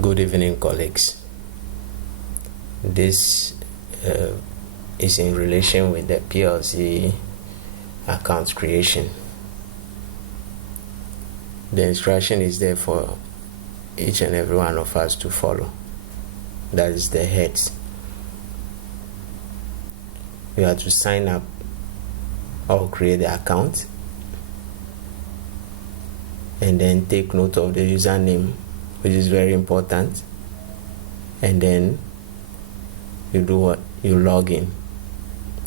Good evening, colleagues. This is in relation with the PLC account creation. The instruction is there for each and every one of us to follow. That is the heads. You have to sign up or create the account, and then take note of the username, which is very important, and then you do what? You log in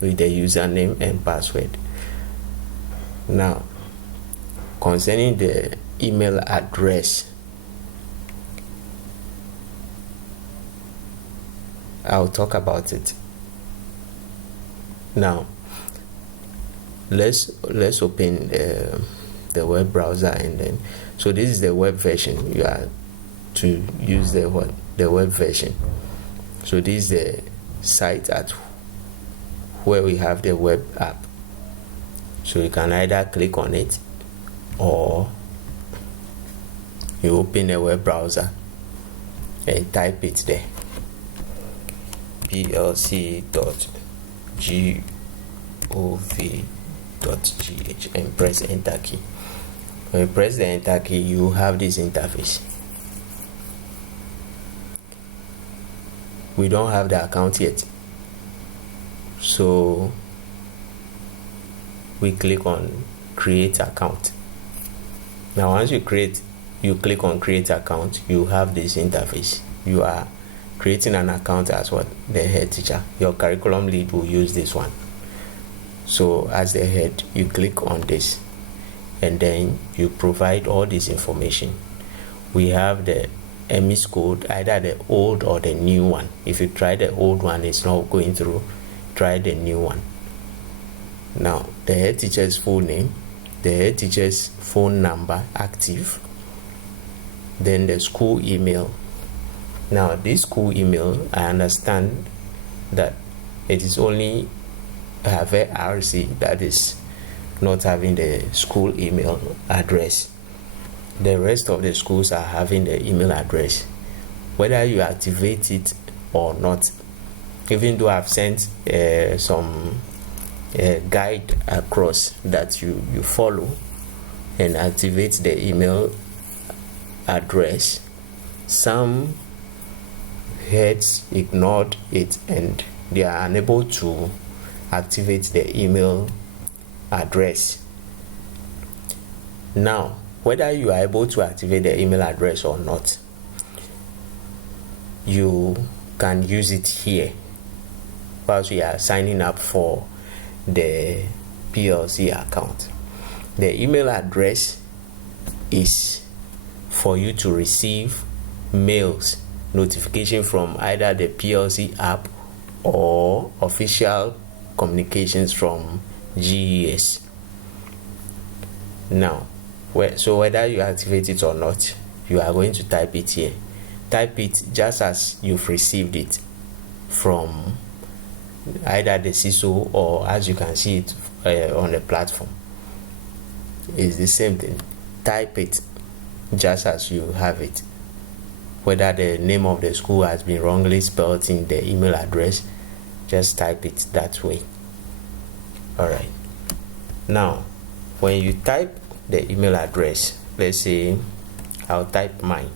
with the username and password. Now, concerning the email address, I'll talk about it. Now, let's open the web browser, and then so this is the web version. You are to use the web version. So this is the site at where we have the web app. So you can either click on it or you open a web browser and type it there, plc.gov.gh, and press enter key. When you press the enter key, you have this interface. We don't have the account yet, so we click on create account. Now once you click on create account, you have this interface. You are creating an account as what? The head teacher. Your curriculum lead will use this one. So as the head, you click on this, and then you provide all this information. We have the MS code, either the old or the new one. If you try the old one, it's not going through, try the new one. Now, the head teacher's full name, the head teacher's phone number active, then the school email. Now, this school email, I understand that it is only have a RC that is not having the school email address. The rest of the schools are having the email address. Whether you activate it or not, even though I've sent some guide across that you follow and activate the email address, some heads ignored it and they are unable to activate the email address. Now, whether you are able to activate the email address or not, you can use it here whilst we are signing up for the PLC account. The email address is for you to receive mails, notification from either the PLC app or official communications from GES. Now, so whether you activate it or not, you are going to type it here. Type it just as you've received it from either the CISO or as you can see it on the platform. It's the same thing. Type it just as you have it. Whether the name of the school has been wrongly spelled in the email address, just type it that way. Alright. Now, when you type the email address, let's say I'll type mine.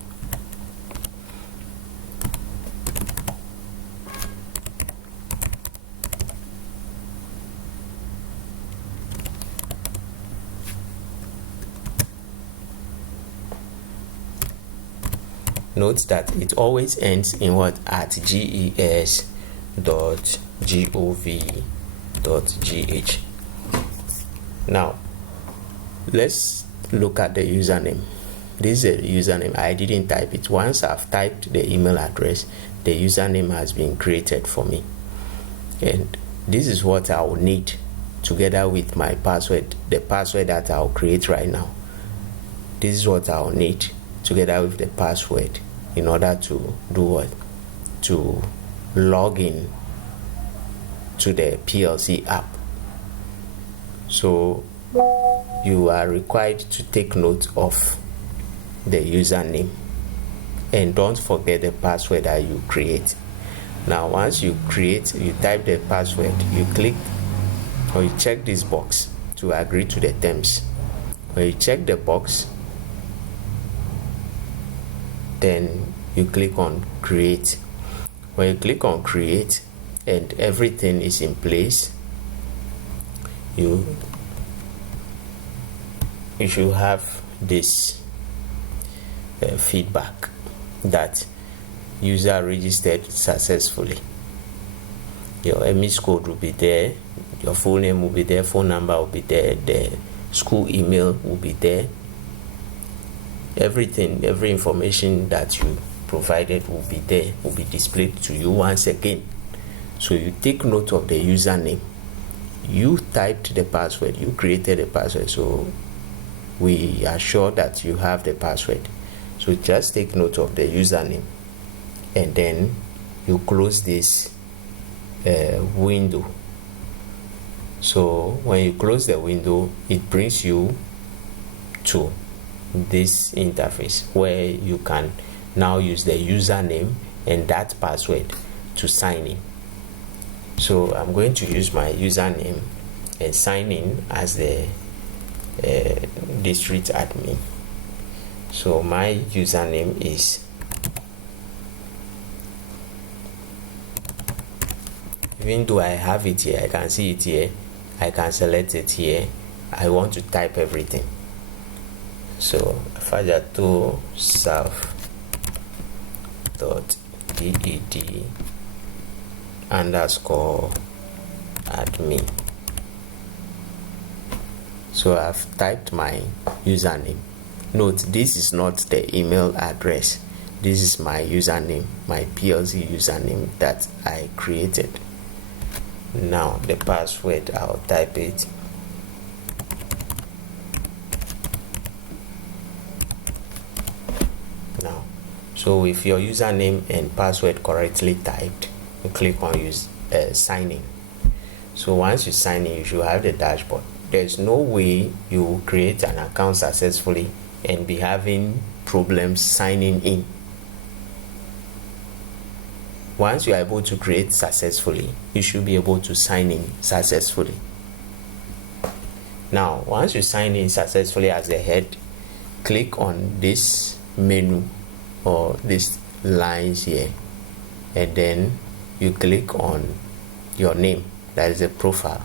Note that it always ends in what? At ges.gov.gh. Now, let's look at the username. This is a username. I didn't type it. Once I've typed the email address, the username has been created for me. And this is what I will need together with my password, the password that I'll create right now. This is what I'll need together with the password in order to do what? To log in to the PLC app. So you are required to take note of the username and don't forget the password that you create. Now once you type the password, you click or you check this box to agree to the terms. When you check the box, then you click on create. When you click on create and everything is in place, you should have this feedback that user registered successfully. Your MS code will be there, your full name will be there, phone number will be there, the school email will be there. Every information that you provided will be there, will be displayed to you once again. So you take note of the username. You typed the password, you created the password, so we are sure that you have the password. So just take note of the username, and then you close this window. So when you close the window, it brings you to this interface where you can now use the username and that password to sign in. So I'm going to use my username and sign in as the district admin. So my username is, even though I have it here, I can see it here, I can select it here. I want to type everything. So fajato self.ded_admin. So I've typed my username. Note, this is not the email address. This is my username, my PLC username that I created. Now the password, I'll type it. Now, so with your username and password correctly typed, you click on use sign in. So once you sign in, you should have the dashboard. There's no way you create an account successfully and be having problems signing in. Once you are able to create successfully, you should be able to sign in successfully. Now, once you sign in successfully as a head, click on this menu or these lines here, and then you click on your name, that is a profile.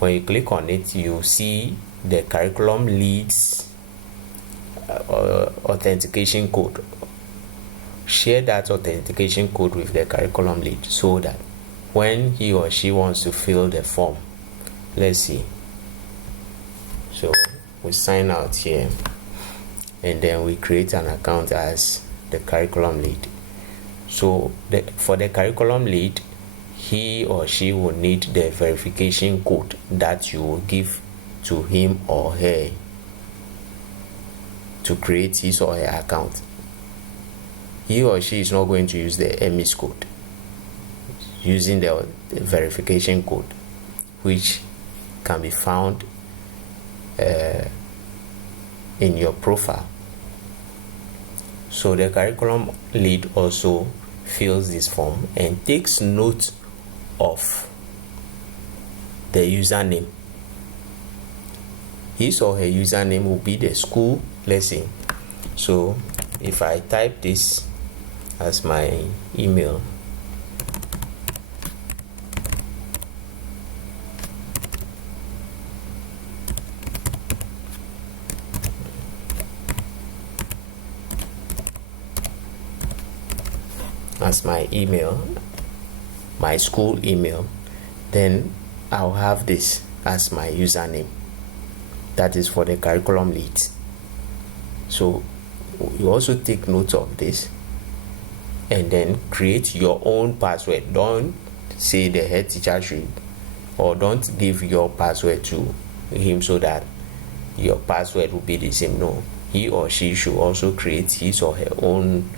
When you click on it, you see the curriculum leads authentication code. Share that authentication code with the curriculum lead so that when he or she wants to fill the form, let's see. So we sign out here, and then we create an account as the curriculum lead. So for the curriculum lead, he or she will need the verification code that you will give to him or her to create his or her account. He or she is not going to use the MS code, using the verification code, which can be found in your profile. So the curriculum lead also fills this form and takes note of the username. His or her username will be the school lesson. So if I type this as my email, my school email, then I'll have this as my username. That is for the curriculum leads. So you also take note of this and then create your own password. Don't say the head teacher should, or don't give your password to him so that your password will be the same. No, he or she should also create his or her own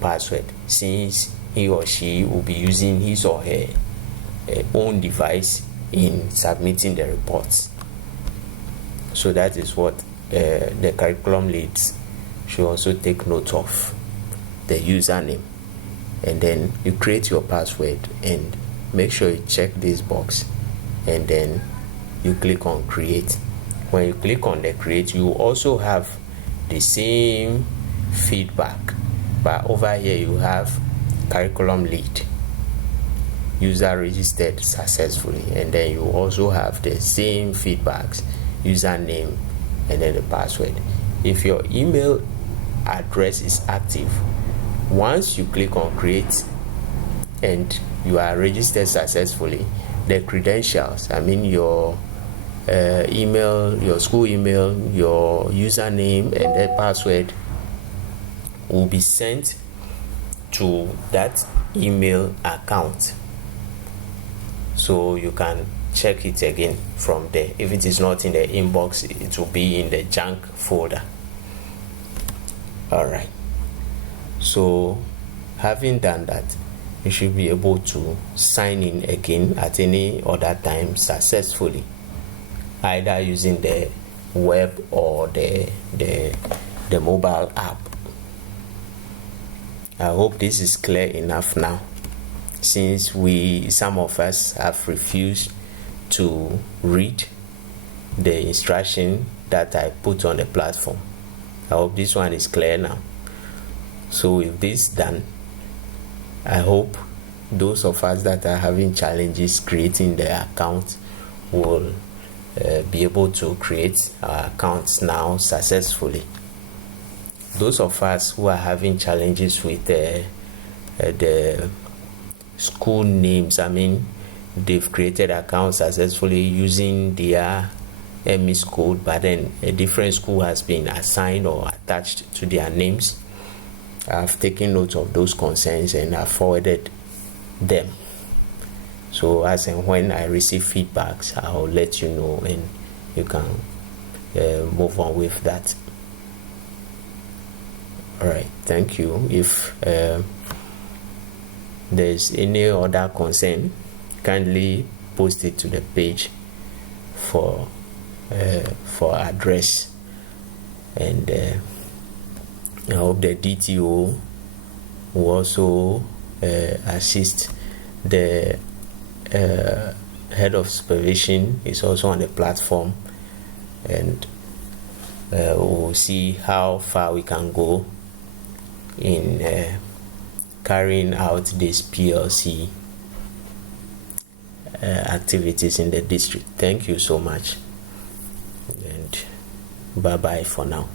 password, since he or she will be using his or her own device in submitting the reports. So that is what the curriculum leads should also take note of the username, and then you create your password, and make sure you check this box, and then you click on create. When you click on the create, you also have the same feedback, but over here you have curriculum lead, user registered successfully, and then you also have the same feedbacks, username and then the password. If your email address is active, once you click on create and you are registered successfully, the credentials, I mean your email, your school email, your username and the password will be sent to that email account, so you can check it again from there. If it is not in the inbox, it will be in the junk folder. All right, so having done that, you should be able to sign in again at any other time successfully, either using the web or the mobile app. I hope this is clear enough now, since some of us have refused to read the instruction that I put on the platform. I hope this one is clear now. So with this done, I hope those of us that are having challenges creating the account will be able to create our accounts now successfully. Those of us who are having challenges with the school names, I mean, they've created accounts successfully using their MS code, but then a different school has been assigned or attached to their names. I've taken note of those concerns and I've forwarded them. So as and when I receive feedbacks, I'll let you know, and you can move on with that. All right, thank you. If there's any other concern, kindly post it to the page for address, and I hope the DTO will also assist. The head of supervision is also on the platform, and we'll see how far we can go in carrying out this PLC activities in the district. Thank you so much, and bye bye for now.